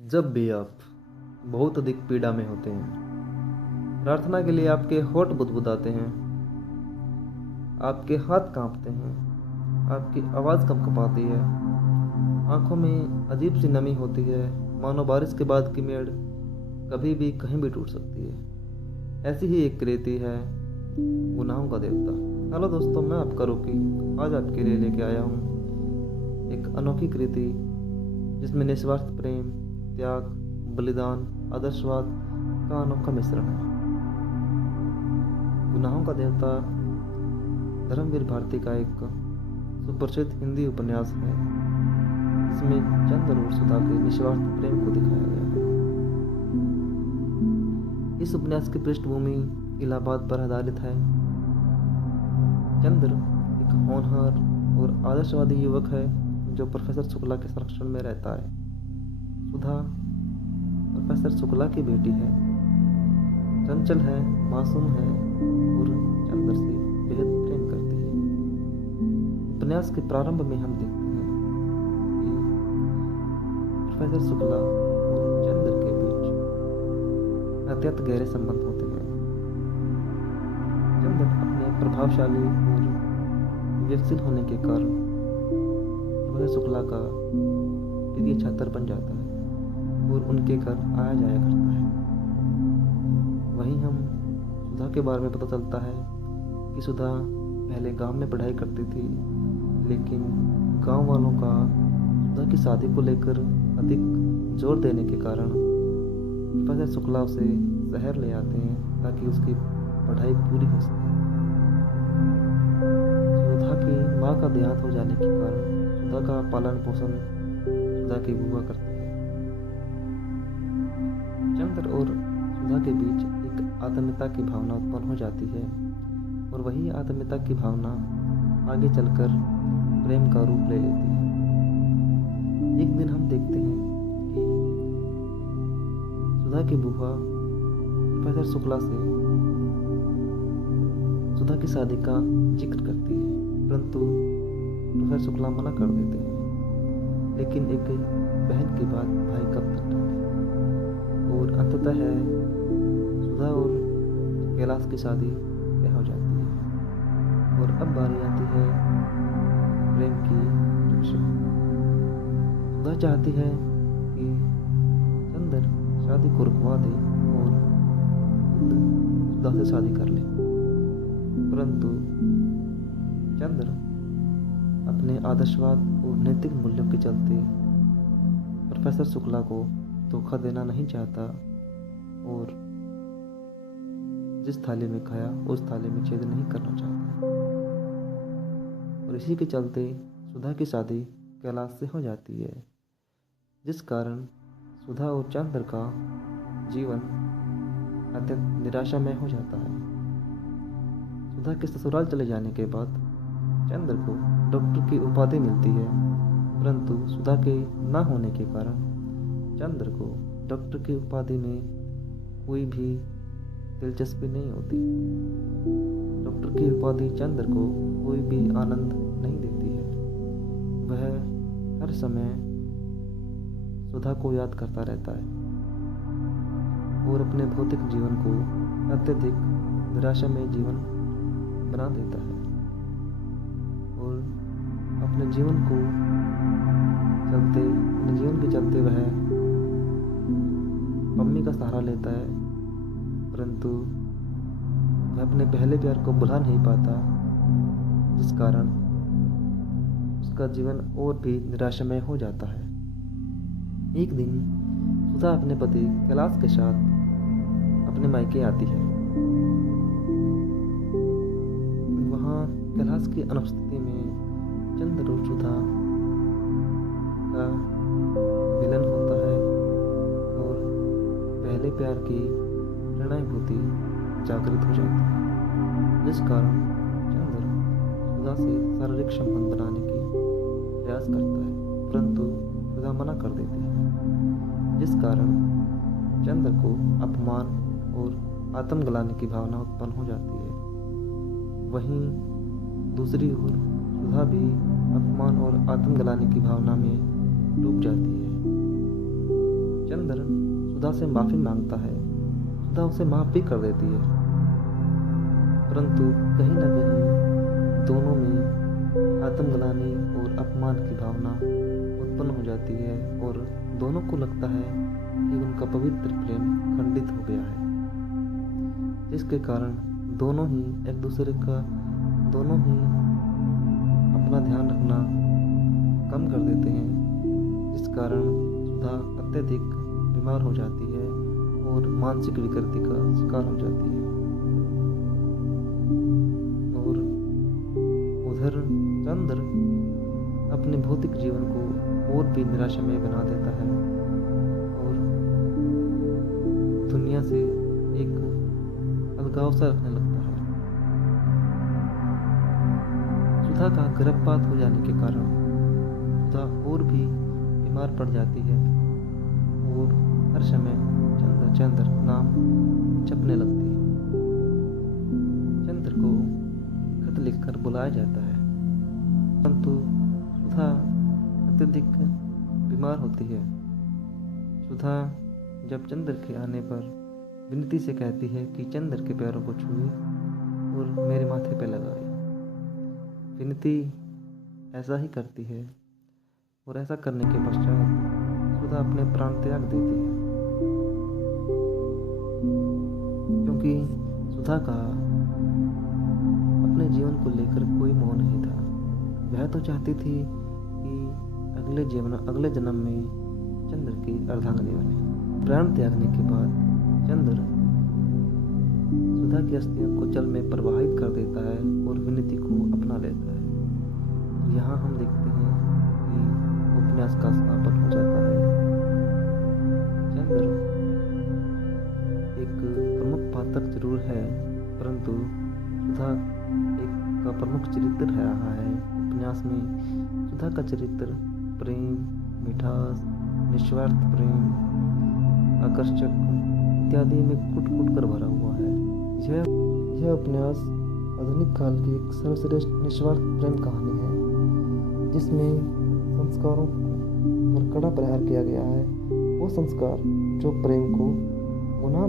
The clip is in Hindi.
जब भी आप बहुत अधिक पीड़ा में होते हैं, प्रार्थना के लिए आपके होंठ बुदबुदाते हैं, आपके हाथ कांपते हैं, आपकी आवाज़ कँपकँपाती है, आंखों में अजीब सी नमी होती है, मानो बारिश के बाद की मेड़ कभी भी कहीं भी टूट सकती है। ऐसी ही एक कृति है गुनाहों का देवता। हेलो दोस्तों, मैं आपका रोकी आज आपके लिए लेके आया हूँ एक अनोखी कृति जिसमें निस्वार्थ प्रेम, त्याग, बलिदान, आदर्शवाद का अनोखा मिश्रण है। गुनाहों का देवता धर्मवीर भारती का एक सुप्रसिद्ध हिंदी उपन्यास है जिसमें चंद्र और सुधा के निस्वार्थ प्रेम को दिखाया गया है। इस उपन्यास की पृष्ठभूमि इलाहाबाद पर आधारित है। चंद्र एक होनहार और आदर्शवादी युवक है जो प्रोफेसर शुक्ला के संरक्षण में रहता है। सुधा प्रोफेसर शुक्ला की बेटी है, चंचल है, मासूम है और चंद्र से बेहद प्रेम करती है। उपन्यास के प्रारंभ में हम देखते हैं कि प्रोफेसर शुक्ला और चंद्र के बीच अत्यंत गहरे संबंध होते हैं। चंद्र अपने प्रभावशाली और विवेकशील होने के कारण प्रोफेसर शुक्ला का प्रिय छात्र बन जाता है और उनके घर आया जाया करता है। वहीं हम सुधा के बारे में पता चलता है कि सुधा पहले गांव में पढ़ाई करती थी, लेकिन गांव वालों का सुधा की शादी को लेकर अधिक जोर देने के कारण प्रोफेसर शुक्ला उसे शहर ले आते हैं ताकि उसकी पढ़ाई पूरी हो सके। सुधा की माँ का देहांत हो जाने के कारण सुधा का पालन पोषण सुधा की बुआ करती है। चंद्र और सुधा के बीच एक आत्मीयता की भावना उत्पन्न हो जाती है और वही आत्मीयता की भावना आगे चलकर प्रेम का रूप ले लेती है। एक दिन हम देखते हैं कि सुधा की बुआ प्रोफेसर शुक्ला से सुधा की शादी का जिक्र करती है, परंतु प्रोफेसर शुक्ला मना कर देते हैं। लेकिन एक बहन की बात भाई कब तक टाले, और अंततः है सुधा और कैलाश की शादी तय हो जाती है। और अब बारी आती है प्रेम की परीक्षा। सुधा चाहती है कि चंद्र शादी को रुकवा दे और खुद सुधा से शादी कर ले, परंतु चंद्र अपने आदर्शवाद और नैतिक मूल्यों के चलते प्रोफेसर शुक्ला को धोखा देना नहीं चाहता और जिस थाली में खाया उस थाली में छेद नहीं करना चाहता। और इसी के चलते सुधा की शादी कैलाश से हो जाती है, जिस कारण सुधा और चंद्र का जीवन अत्यंत निराशामय हो जाता है। सुधा के ससुराल चले जाने के बाद चंद्र को डॉक्टर की उपाधि मिलती है, परंतु सुधा के ना होने के कारण चंद्र को डॉक्टर की उपाधि में कोई भी दिलचस्पी नहीं होती। डॉक्टर की उपाधि चंद्र को कोई भी आनंद नहीं देती है। वह हर समय सुधा को याद करता रहता है और अपने भौतिक जीवन को अत्यधिक निराशामय जीवन बना देता है और अपने जीवन के चलते वह मम्मी का सहारा लेता है, परंतु वह अपने पहले प्यार को भुला नहीं पाता, जिस कारण उसका जीवन और भी निराशामय हो जाता है। एक दिन सुधा अपने पति कैलाश के साथ अपने मायके आती है। वहाँ कैलाश की अनुपस्थिति में चंद्र और सुधा का मिलन होता है और पहले प्यार की प्रणयभूति जागृत हो जाती है, जिस कारण चंद्र सुधा से शारीरिक संबंध बनाने की प्रयास करता है, परंतु सुधा मना कर देती है, जिस कारण चंद्र को अपमान और आत्मग्लानि की भावना उत्पन्न हो जाती है। वहीं दूसरी ओर सुधा भी अपमान और आत्मग्लानि की भावना में डूब जाती है। चंद्र सुधा से माफ़ी मांगता है। सुधा उसे माफ़ भी कर देती है, परंतु कहीं न कहीं दोनों में आत्मग्लानि और अपमान की भावना उत्पन्न हो जाती है और दोनों को लगता है कि उनका पवित्र प्रेम खंडित हो गया है, जिसके कारण दोनों ही अपना ध्यान रखना कम कर देते हैं, जिस कारण सुधा अत्यधिक बीमार हो जाती है और मानसिक विकृति का शिकार हो जाती है। और उधर चंद्र अपने भौतिक जीवन को और भी निराशामय बना देता है और दुनिया से एक अलगाव सा रखने लगता है। सुधा का गर्भपात हो जाने के कारण सुधा और भी बीमार पड़ जाती है और हर समय चंद्र चंद्र नाम जपने लगती है। चंद्र को खत लिखकर बुलाया जाता है, परंतु सुधा अत्यधिक बीमार होती है। सुधा जब चंद्र के आने पर विनती से कहती है कि चंद्र के पैरों को छुए और मेरे माथे पे लगाए। विनती ऐसा ही करती है और ऐसा करने के पश्चात सुधा अपने प्राण त्याग देती है, क्योंकि सुधा का अपने जीवन को लेकर कोई मोह नहीं था। वह तो चाहती थी कि अगले जन्म में चंद्र की अर्धांगिनी बने। प्राण त्यागने के बाद चंद्र सुधा की अस्थियों को जल में प्रवाहित कर देता है और विनती को अपना लेता है। यहाँ हम देखते हैं कि उपन्यास का समापन हो जाता है। चंद्र एक प्रमुख पात्र जरूर है, परंतु सुधा एक का प्रमुख चरित्र रहा है। उपन्यास में सुधा का चरित्र प्रेम, मिठास, निस्वार्थ प्रेम, आकर्षक इत्यादि में कूट कर भरा हुआ है। यह उपन्यास आधुनिक काल की एक सर्वश्रेष्ठ निस्वार्थ प्रेम कहानी है, जिसमें संस्कारों पर कड़ा प्रहार किया गया है। वो संस्कार जो प्रेम को गुनाह